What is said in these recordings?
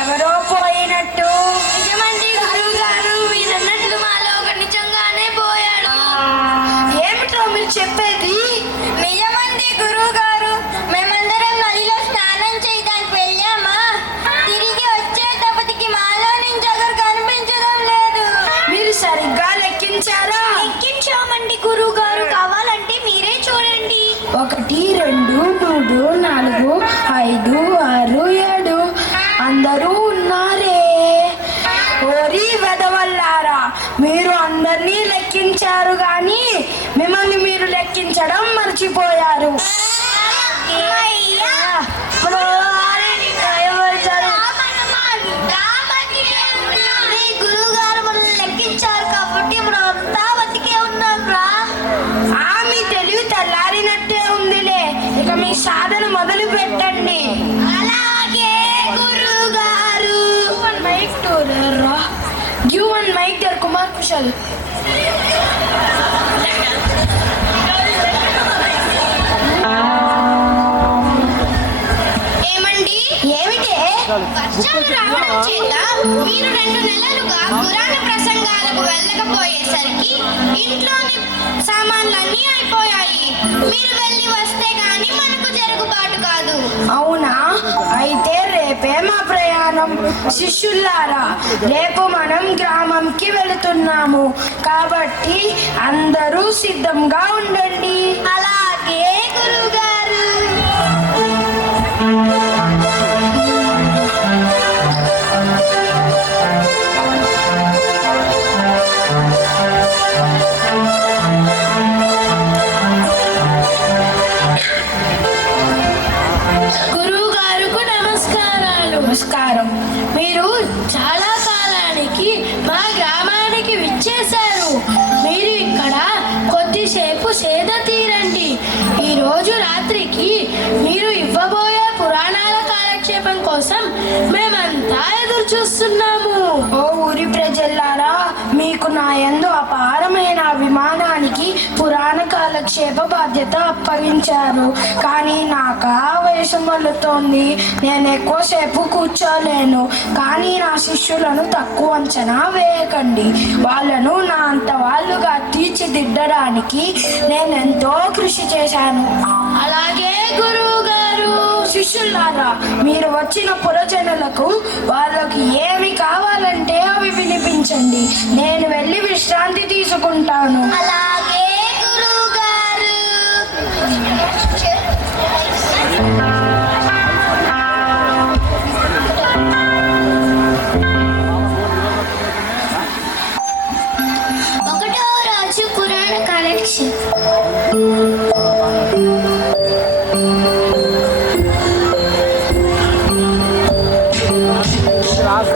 ఎవరో పోయినట్టు. నిజమండి గురువు గారు, మీరన్నట్లు మాలో ఒక నిజంగానే పోయాడు. ఏమిటో మీరు చెప్పేది? నిజమండి గురువు గారు, మేమందరం నదిలో స్నానం చేయడానికి వెళ్ళామా, తిరిగి వచ్చేటప్పటికి మాలో నుంచి ఒకరు కనిపించడం లేదు. మీరు సరిగ్గా లెక్కించారా? లెక్కించామండి గురువు గారు, కావాలంటే మీరే చూడండి. 1 2 3 4 5 6 7 అందరూ ఉన్నారే. ఓరి వెదవల్లారా, మీరు అందరినీ లెక్కించారు గాని మిమ్మల్ని మీరు లెక్కించడం మర్చిపోయారు. గురువుగారు మనల్ని లెక్కించారు కాబట్టి మనం అంతా బతికే ఉన్నాం రా. మీ తెలివి తెల్లారినట్టే ఉందిలే, ఇక మీ సాధన మొదలు పెట్టండి. Give one mic there, Kumar Kushal. ఏమండి? ఏమిటే? వర్షాలు రావడం చేత మీరు 2 నెలలుగా పురాణ ప్రసంగాలకు వెళ్ళకపోయేసరికి ఇంట్లోని సామాన్లన్నీ అయిపోయాయి. మీరు వెళ్ళి వస్తే గాని మనకు జరుగుబాటు కాదు. అవునా? అయితే రేపే మా ప్రయాణం. శిష్యులారా, రేపు మనం గ్రామంకి వెళుతున్నాము కాబట్టి అందరూ సిద్ధంగా ఉండండి. అలాగే గురువు గారు. నమస్కారం. మీరు చాలా కాలానికి మా గ్రామానికి విచ్చేశారు. మీరు ఇక్కడ కొద్దిసేపు సేద తీరండి. ఈరోజు రాత్రికి మీరు ఇవ్వబోయే పురాణాల కాలక్షేపం కోసం మేమంతా ఎదురు చూస్తున్నాము. ఓ ఊరి ప్రజలారా, మీకు నా యందు అపారమైన అభిమానానికి పురాణ కాలక్షేప బాధ్యత అప్పగించారు. కానీ నాకు ఆవేశం వల్లుతోంది. నేను ఎక్కువసేపు కూర్చోలేను. కానీ నా శిష్యులను తక్కువ అంచనా వేయకండి. వాళ్ళను నా అంత వాళ్ళుగా తీర్చిదిద్దడానికి నేనెంతో కృషి చేశాను. అలాగే గురువు గారు. శిష్యులారా, మీరు వచ్చిన పురజనులకు వాళ్ళకి ఏమి కావాలంటే అవి వినిపించండి. నేను వెళ్ళి విశ్రాంతి తీసుకుంటాను. అలాగే గురువు గారు.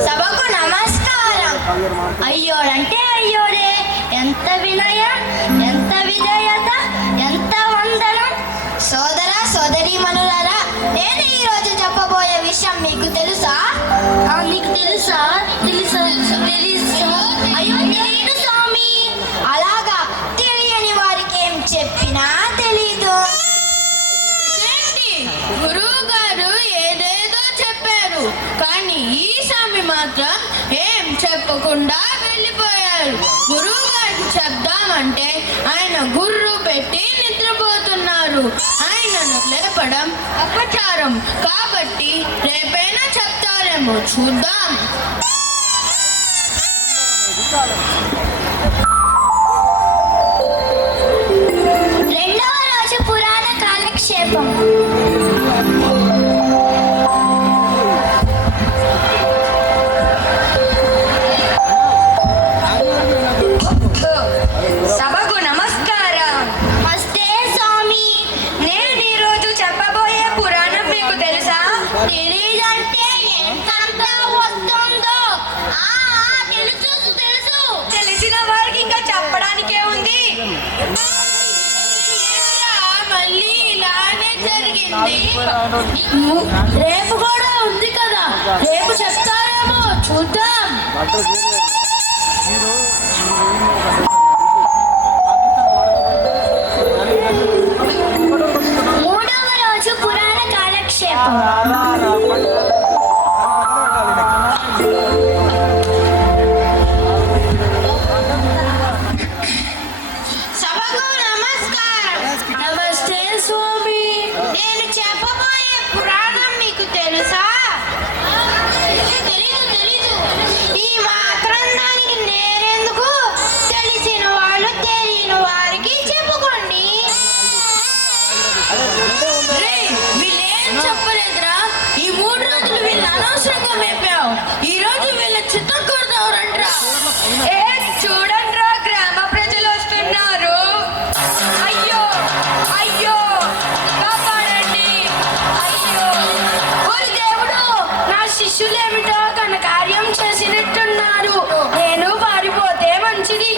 సభకు నమస్కారం. అయ్యోడంటే అయ్యోడే, ఎంత వినయం, ఎంత విధేయత, ఎంత వందనం. సోదర సోదరీమణులారా, నేను ఈ రోజు చెప్పబోయే విషయం మీకు తెలుసా? నీకు తెలుసా? తెలుసా? అయ్యో తెలియదు స్వామి. అలాగా, తెలియని వారికి ఏం చెప్పినా తెలీదు. గురువు గారు ఏదేదో చెప్పారు, కానీ ఈ స్వామి మాత్రం ఏం చెప్పకుండా వెళ్ళిపోయారు. గురువు గారికి చెప్దామంటే ఆయన గుర్రు పెట్టి నిద్రపోతున్నారు. ఆయనను లేపడం అపచారం కాబట్టి రేపైనా చెప్తారేమో. చేస్తారేమో చూద్దాం. రెండవ రోజు పురాణ కాలక్షేపం. సభకు నమస్కారం. నమస్తే స్వామి. నేను ఈ రోజు చెప్పబోయే పురాణం మీకు తెలుసా? తెలీదంటే ఎంతంత వస్తుందో. తెలుసు తెలుసు. తెలిసిన వారికి ఇంకా చెప్పడానికే ఉంది. మళ్ళీ ఇలానే జరిగింది. రేపు కూడా ఉంది కదా, రేపు చెప్తారేమో చూద్దాం. మూడవ రోజు పురాణ కాలక్షేపం. సభకు నమస్కారం. నమస్తే స్వామి. నేను చెప్పబోయే పురాణం మీకు తెలుసా? తెలీదు. ఈ మాత్రం దానికి నేనెందుకు? తెలిసిన వాళ్ళు తెలియని వారికి చెప్పుకోండి. వీళ్ళేం చెప్పలేదురా. ఈ 3 రోజులు వీళ్ళు అనవసరంగా మేపావు. ఈ రోజు వీళ్ళ చిత్తం కొడతావురంట్రా. ఏ చూడండిరా, గ్రామ ప్రజలు వస్తున్నారు. అయ్యో అయ్యో, కాపాడండి. అయ్యో, ఓరి దేవుడు, నా శిష్యులేమిటో కన కార్యం చేసినట్టున్నారు. నేను పారిపోతే మంచిది.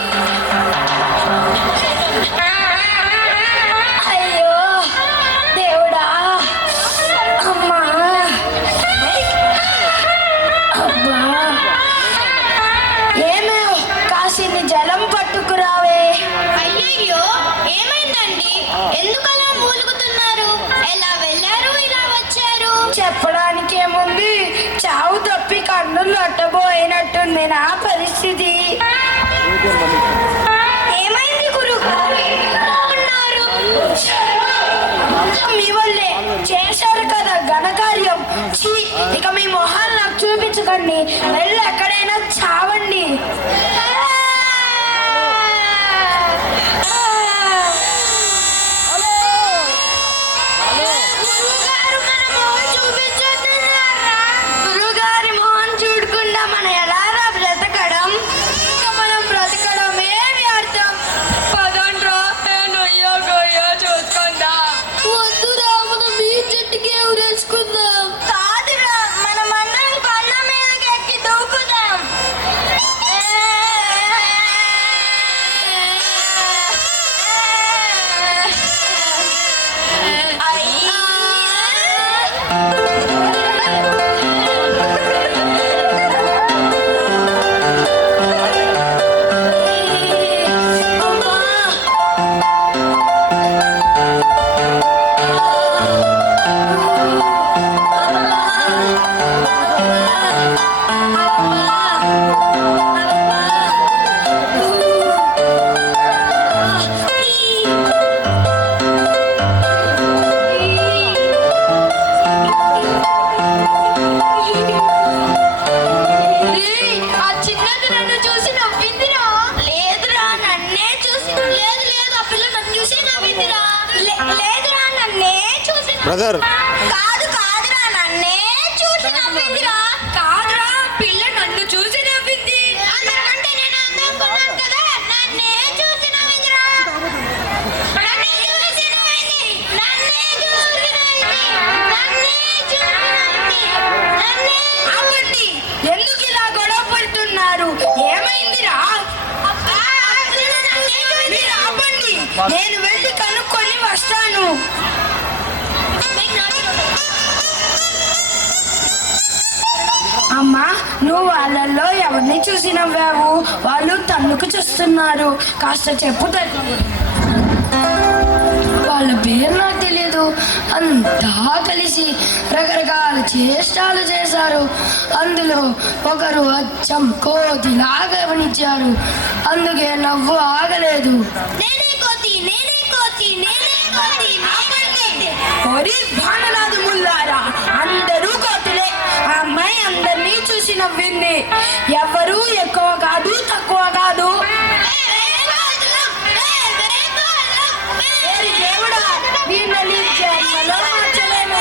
అయ్యో దేవుడా, అమ్మా, అబ్బా. ఏమే, కాసిని జలం పట్టుకురావే. అయ్యయ్యో, ఏమైందండి? ఎందుకలా మూలుగుతున్నారు? ఎలా వెళ్ళారు, ఇలా వచ్చారు? చెప్పడానికి ఏముంది, చావు తప్పి కన్నులు అట్టబోయినట్టుంది నా పరిస్థితి. ఏమైంది గురుగారు? ఉన్నారు. మీ వల్లే చేశారు కదా ఘనకార్యం. ఛీ, ఇక మీ మొహాలు నాకు చూపించకండి. వెళ్ళి ఎక్కడైనా చావండి. గురుగారి మొహం చూడకుండా మనం ఎలా బ్రతకడం? ఇంకా మనం బ్రతకడమే వ్యర్థం. పదండ్రా, నేను అయ్యో గోయో చూసుకుందా. వద్దురా, మనం ఈ చెట్టుకి ఊరేసుకుందాం. కాదురా, మనం అందరం బండ మీదకి ఎక్కి దూకుదాం. ఆ చిన్నది నన్ను చూసి నవ్విందిరా. లేదురా, నన్నే చూసి. లేదు, ఆ పిల్ల నన్ను చూసి నవ్విందిరా. లేదురా, నన్నే చూసి. బ్రదర్, కాదురా, నన్నే చూసి నవ్విందిరా. కాదురా, పిల్ల నన్ను చూసి నవ్వింది. అందరికంటే నేను అందంగా ఉన్నాను కదా, నన్నే చూసి నవ్విందిరా. నన్నే చూసి నవ్వింది. ఆపండి, ఎందుకు ఇలా గొడవ పడుతున్నారు? ఏమైందిరా? మీరు ఆపండి, నేను వెళ్ళి కనుక్కొని వస్తాను. అమ్మా, నువ్వు వాళ్ళల్లో ఎవరిని చూసి నవ్వావు? వాళ్ళు తన్నుకు చూస్తున్నారు. కాస్త చెప్పు. వాళ్ళ పేరు నాకు తెలియదు. అంతా కలిసి రకరకాల చేష్టాలు చేశారు. అందులో ఒకరు అచ్చం కోతిలాగా గమనించారు. అందుకే నవ్వు ఆగలేదు. ఒరి భాననాథముల్లారా, అందరూ కోతులే. ఆ అమ్మాయి అందరినీ చూసి నవ్వింది. ఎవరు ఎక్కువ కాదు తక్కువ కాదు. ఓరి దేవుడా, వీళ్ళని జన్మలో మార్చలేము.